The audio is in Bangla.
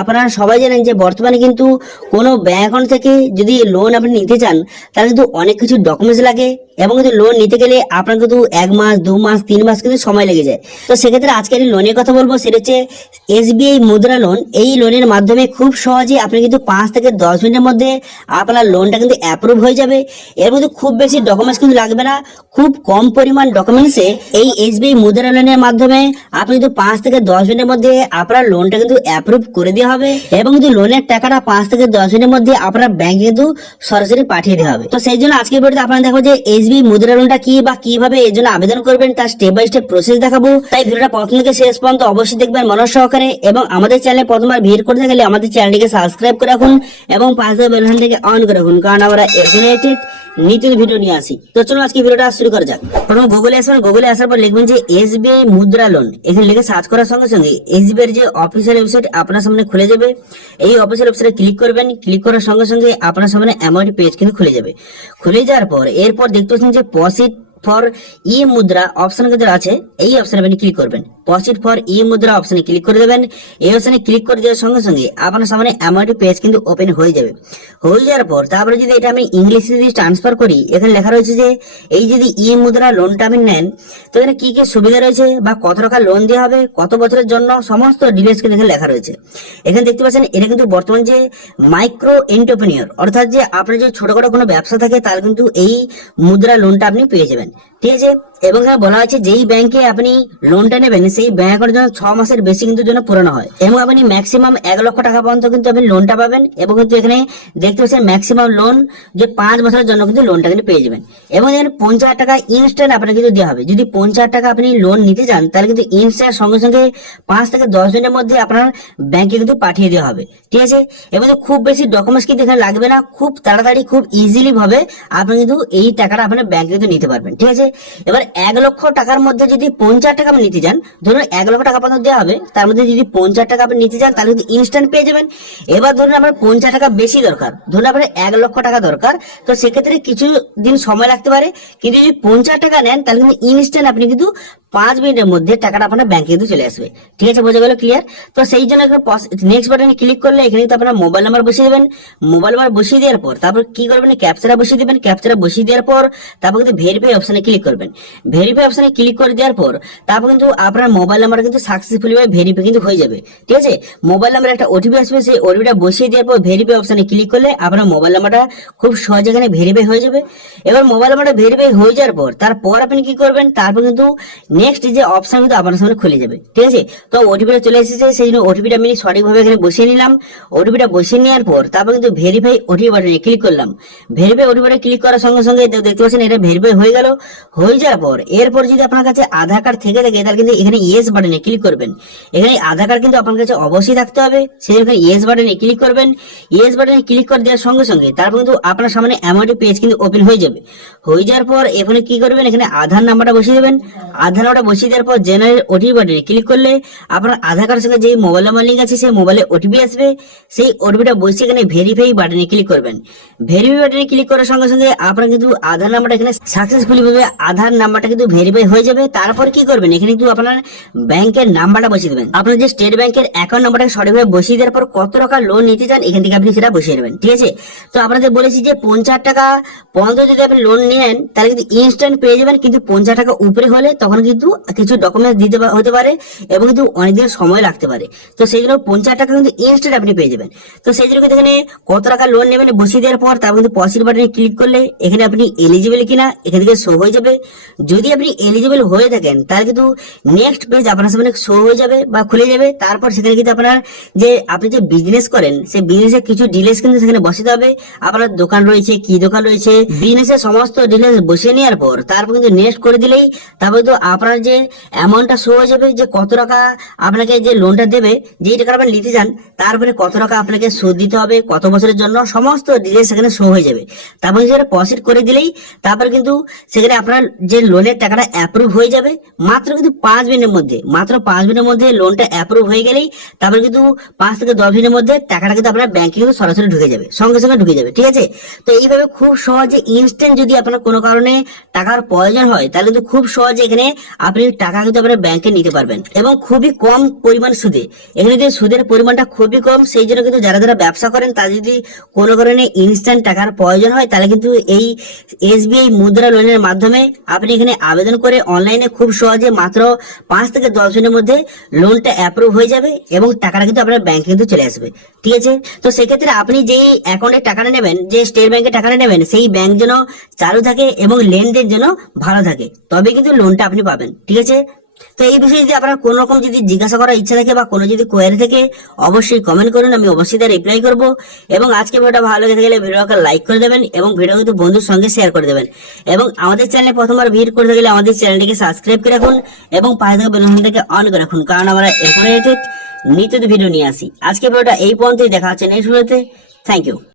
আপনারা সবাই জানেন যে বর্তমানে কিন্তু কোনো ব্যাংক অ্যাকাউন্ট থেকে যদি লোন আপনি নিতে চান তাহলে কিন্তু অনেক কিছু ডকুমেন্টস লাগে এবং কিন্তু লোন নিতে গেলে আপনার কিন্তু 1 মাস 2 মাস 3 মাস কিন্তু সময় লেগে যায়। তো সেক্ষেত্রে আজকে আমি লোনের কথা বলবো, সেটা হচ্ছে SBI মুদ্রা লোন। এই লোনের মাধ্যমে খুব সহজে আপনি কিন্তু 5 থেকে 10 মিনিটের মধ্যে আপনার লোনটা কিন্তু অ্যাপ্রুভ হয়ে যাবে। এর মধ্যে খুব বেশি ডকুমেন্টস কিন্তু লাগবে না, খুব কম পরিমাণ ডকুমেন্টসে এই SBI মুদ্রা লোনের মাধ্যমে আপনি কিন্তু 5 থেকে 10 মিনিটের মধ্যে আপনার লোনটা কিন্তু অ্যাপ্রুভ করে দেওয়া হবে এবং কিন্তু লোনের টাকাটা 5 থেকে 10 মিনিটের মধ্যে আপনার ব্যাংকে কিন্তু সরাসরি পাঠিয়ে দেওয়া হবে। তো সেই জন্য আজকের ভিডিওতে আপনারা দেখো যে SBI মুদ্রা লোনটা কি বা কিভাবে এর জন্য আবেদন করবেন তার স্টেপ বাই স্টেপ প্রসেস দেখাবো। তাই ভিডিওটা প্রথম থেকে শেষ পর্যন্ত অবশ্যই দেখবেন মনোযোগ সহকারে এবং আমাদের চ্যানেলে প্রথমবার ভিজিট করতে গেলে আমাদের চ্যানেলটিকে সাবস্ক্রাইব করে রাখুন এবং পাশে বেল আইকনটিকে অন করে রাখুন, কারণ আমরা রিলেটেড নিত্য ভিডিও নিয়ে আসি। তো চলুন আজকে ভিডিওটা শুরু করা যাক। প্রথমে গুগলে আসবেন, গুগলে আসার পর লিখবেন যে SBI মুদ্রা লোন। এখানে লিখে সার্চ করার সঙ্গে সঙ্গে SBI এর যে অফিসিয়াল ওয়েবসাইট আপনার সামনে খুলে যাবে। এই অফিসিয়াল ওয়েবসাইটে ক্লিক করবেন, ক্লিক করার সঙ্গে সঙ্গে আপনার সামনে এমন পেজ কিন্তু খুলে যাবে। খুলে যাওয়ার পর এরপর দেখতে পাচ্ছেন যে পসিট ফর ই মুদ্রা অপশন কিন্তু আছে, এই অপশনে আপনি ক্লিক করবেন। পসিট ফর ই মুদ্রা অপশনে ক্লিক করে দেবেন। এই অপশনে ক্লিক করে দেওয়ার সঙ্গে সঙ্গে আপনার সামনে এমন পেজ কিন্তু ওপেন হয়ে যাবে। হয়ে যাওয়ার পর তারপরে যদি এটা আমি ইংলিশে যদি ট্রান্সফার করি, এখানে লেখা রয়েছে যে এই যদি ই মুদ্রা লোনটা আপনি নেন তো এখানে কি কি সুবিধা রয়েছে বা কত টাকা লোন দেওয়া হবে, কত বছরের জন্য, সমস্ত ডিটেইলস কিন্তু এখানে লেখা রয়েছে। এখানে দেখতে পাচ্ছেন এটা কিন্তু বর্তমান যে মাইক্রো এন্টারপ্রেনিয়র, অর্থাৎ যে আপনার যে ছোটখাটো কোনো ব্যবসা থাকে তার কিন্তু এই মুদ্রা লোনটা আপনি পেয়ে যাবেন, ঠিক আছে। এবং এখানে বলা হয়েছে যেই ব্যাংকে আপনি লোনটা নেবেন সেই ব্যাংক অ্যাকাউন্টের জন্য 6 মাসের বেশি কিন্তু জন্য পুরানো হয় এবং আপনি ম্যাক্সিমাম 1 লক্ষ টাকা পর্যন্ত কিন্তু আপনি লোনটা পাবেন। এবং কিন্তু এখানে দেখতে পাচ্ছেন ম্যাক্সিমাম লোন যে 5 বছরের জন্য কিন্তু লোনটা কিন্তু পেয়ে যাবেন। এবং এখানে 50,000 টাকা ইনস্ট্যান্ট আপনাকে কিন্তু দেওয়া হবে। যদি 50,000 টাকা আপনি লোন নিতে চান তাহলে কিন্তু ইনস্ট্যান্ট সঙ্গে সঙ্গে 5 থেকে 10 দিনের মধ্যে আপনার ব্যাংকে কিন্তু পাঠিয়ে দেওয়া হবে, ঠিক আছে। এবং খুব বেশি ডকুমেন্টস কিন্তু এখানে লাগবে না, খুব তাড়াতাড়ি খুব ইজিলি ভাবে আপনি কিন্তু এই টাকাটা আপনার ব্যাংকে কিন্তু নিতে পারবেন, ঠিক আছে। এবার 1 লক্ষ টাকার মধ্যে যদি 50,000 টাকা আপনি নিতে চান, ধরুন 1 লক্ষ টাকা পর্যন্ত দেওয়া হবে, তার মধ্যে যদি 50,000 টাকা আপনি নিতে চান তাহলে কিন্তু ইনস্ট্যান্ট পেয়ে যাবেন। এবার ধরুন আপনার 50,000 টাকা বেশি দরকার, ধরুন আপনার 1 লক্ষ টাকা দরকার, তো সেক্ষেত্রে কিছু দিন সময় লাগতে পারে। কিন্তু যদি 50,000 টাকা নেন তাহলে কিন্তু ইনস্ট্যান্ট আপনি কিন্তু 5 মিনিটের মধ্যে টাকাটা আপনার ব্যাংকে কিন্তু চলে আসবে, ঠিক আছে। বোঝা গেল, ক্লিয়ার? তো সেই জন্য নেক্সট বাটনে ক্লিক করলে এখানে কিন্তু আপনার মোবাইল নাম্বার বসিয়ে দেবেন। মোবাইল নাম্বার বসিয়ে দেওয়ার পর তারপর কি করবেন, ক্যাপচারা বসিয়ে দেবেন। ক্যাপচারা বসিয়ে দেওয়ার পর তারপর কিন্তু ভেরিফাই অপশনে ক্লিক করবেন। ভেরিফাই অপশনে ক্লিক করে দেওয়ার পর তারপর কিন্তু আপনার মোবাইল নাম্বার কিন্তু সাকসেসফুলি ভেরিফাই কিন্তু হয়ে যাবে, ঠিক আছে। মোবাইল নাম্বার একটা ওটিপি আসবে, সেই ওটিপিটা বসিয়ে দেওয়ার পর ভেরিফাই অপশনে ক্লিক করলে আপনার মোবাইল নাম্বারটা খুব সহজে এখানে ভেরিফাই হয়ে যাবে। এবার মোবাইল নাম্বারটা ভেরিফাই হয়ে যাওয়ার পর তারপর আপনি কি করবেন, তারপর কিন্তু নেক্সট যে অপশন কিন্তু আপনার সামনে খুলে যাবে, ঠিক আছে। তো ওটিপিটা চলে এসেছে, সেই জন্য ওটিপিটা আমি সঠিকভাবে এখানে বসিয়ে নিলাম। ওটিপিটা বসিয়ে নেওয়ার পর তারপর কিন্তু ভেরিফাই ওটিপি বাটনে ক্লিক করলাম। ভেরিফাই ওটিপি বাটনে ক্লিক করার সঙ্গে সঙ্গে দেখতে পাচ্ছেন এটা ভেরিফাই হয়ে গেল। হয়ে যাওয়ার পর এরপর যদি আপনার কাছে আধার কার্ড থেকে থাকে তাহলে কিন্তু এখানে ইয়েস বাটনে ক্লিক করবেন। এখানে আধার কার্ড কিন্তু আপনার কাছে অবশ্যই থাকতে হবে, সেই জন্য ইয়েস বাটনে ক্লিক করবেন। ইয়েস বাটনে ক্লিক করে দেওয়ার সঙ্গে সঙ্গে তারপর কিন্তু আপনার সামনে এমন একটি পেজ কিন্তু ওপেন হয়ে যাবে। হয়ে যাওয়ার পর এখানে কি করবেন, এখানে আধার নাম্বারটা বসিয়ে দেবেন। আধার নাম্বারটা বসিয়ে দেওয়ার পর জেনারেল ওটিপি বাটনে ক্লিক করলে আপনার আধার কার্ডের সঙ্গে যে মোবাইল নাম্বার লিঙ্ক আছে সেই মোবাইলে ওটিপি আসবে। সেই ওটিপিটা বসিয়ে এখানে ভেরিফাই বাটনে ক্লিক করবেন। ভেরিফাই বাটনে ক্লিক করার সঙ্গে সঙ্গে আপনার কিন্তু আধার নাম্বারটা এখানে সাকসেসফুলি ভাবে আধার নাম্বারটা কিন্তু ভেরিফাই হয়ে যাবে। তারপর কি করবেন, এখানে কিন্তু আপনার ব্যাংকের নাম্বারটা বসিয়ে দেবেন। আপনার যে স্টেট ব্যাংকের অ্যাকাউন্ট নাম্বারটা সঠিকভাবে বসিয়ে দেওয়ার পর কত টাকা লোন নিতে চান এখান থেকে আপনি সেটা বসিয়ে নেবেন, ঠিক আছে। তো আপনাদের বলেছি যে 50,000 টাকা পর্যন্ত যদি আপনি লোন নেন তাহলে কিন্তু ইনস্ট্যান্ট পেয়ে যাবেন, কিন্তু 50,000 টাকা উপরে হলে তখন কিন্তু কিছু ডকুমেন্টস দিতে হতে পারে এবং কিন্তু অনেকদিন সময় লাগতে পারে। তো সেই জন্য 50,000 টাকা কিন্তু ইনস্ট্যান্ট আপনি পেয়ে যাবেন। তো সেই জন্য এখানে কত টাকা লোন নেবেন বসিয়ে দেওয়ার পর তারপর কিন্তু পসিট বাটনে ক্লিক করলে এখানে আপনি এলিজিবল কিনা এখান থেকে শো হয়ে যাবে। যদি আপনি এলিজিবল হয়ে থাকেন তাহলে কিন্তু নেক্সট পেজ আপনার সামনে শো হয়ে যাবে বা খুলে যাবে। তারপর সেখানে কিন্তু আপনার যে আপনি যে বিজনেস করেন সেই বিজনেসের কিছু ডিটেইলস কিন্তু সেখানে বসাতে হবে। আপনার দোকান রয়েছে, কি দোকান রয়েছে, বিজনেসের সমস্ত ডিটেইলস বসিয়ে নেওয়ার পর তারপর কিন্তু নেক্সট করে দিলেই তারপর তো আপনার যে অ্যামাউন্টটা শো হয়ে যাবে, যে কত টাকা আপনাকে যে লোনটা দেবে, যেই টাকা আপনি নিতে চান তারপরে কত টাকা আপনাকে সুদ দিতে হবে, কত বছরের জন্য, সমস্ত ডিটেইলস সেখানে শো হয়ে যাবে। তারপর সেটা প্রসিড করে দিলেই তারপর কিন্তু সেখানে আপনার যে লোনের টাকাটা অ্যাপ্রুভ হয়ে যাবে। মাত্র কিন্তু 5 মিনিটের মধ্যে, মাত্র 5 মিনিটের মধ্যে লোনটা অ্যাপ্রুভ হয়ে গেলেই তারপর কিন্তু 5 থেকে 10 মিনিটের মধ্যে টাকাটা কিন্তু আপনার ব্যাংকে কিন্তু সরাসরি ঢুকে যাবে, সঙ্গে সঙ্গে ঢুকে যাবে, ঠিক আছে। তো এইভাবে খুব সহজে ইনস্ট্যান্ট যদি আপনার কোনো কারণে টাকার প্রয়োজন হয় তাহলে কিন্তু খুব সহজে এখানে আপনি টাকা কিন্তু আপনার ব্যাংকে নিতে পারবেন এবং খুবই কম পরিমাণ সুদে। এখানে যে সুদের পরিমাণটা খুবই কম, সেই জন্য কিন্তু যারা যারা ব্যবসা করেন তাদের যদি কোনো কারণে ইনস্ট্যান্ট টাকার প্রয়োজন হয় তাহলে কিন্তু এই এসবিআই মুদ্রা লোনের মাধ্যমে আপনি এখানে আবেদন করে অনলাইনে খুব সহজে মাত্র 5 থেকে 10 দিনের মধ্যে লোনটা অ্যাপ্রুভ হয়ে যাবে এবং টাকাটা কিন্তু আপনার ব্যাংকে কিন্তু চলে আসবে। ঠিক আছে, তো সেক্ষেত্রে আপনি যে অ্যাকাউন্টে টাকাটা নেবেন, যে স্টেট ব্যাংকে টাকাটা নেবেন, সেই ব্যাংক যেন চালু থাকে এবং লেনদেন যেন ভালো থাকে, তবে কিন্তু লোনটা আপনি পাবেন। ঠিক আছে, তো এই বিষয়ে যদি আপনার কোনো রকম যদি জিজ্ঞাসা করার ইচ্ছা থাকে বা কোনো যদি কোয়েরি থাকে অবশ্যই কমেন্ট করুন, আমি অবশ্যই তার রিপ্লাই করব। এবং আজকে ভিডিওটা ভালো লেগে থাকলে ভিডিওকে লাইক করে দেবেন এবং ভিডিও কিন্তু বন্ধুর সঙ্গে শেয়ার করে দেবেন। এবং আমাদের চ্যানেলে প্রথমবার ভিজিট করতে গেলে আমাদের চ্যানেলটিকে সাবস্ক্রাইব করে রাখুন এবং পাশে থাকা বেল আইকনটাকে অন করে রাখুন, কারণ আমরা এরপরে নিত্য ভিডিও নিয়ে আসি। আজকে ভিডিওটা এই পর্যন্তই, দেখা হচ্ছে নেক্সট ভিডিওতে। Thank you.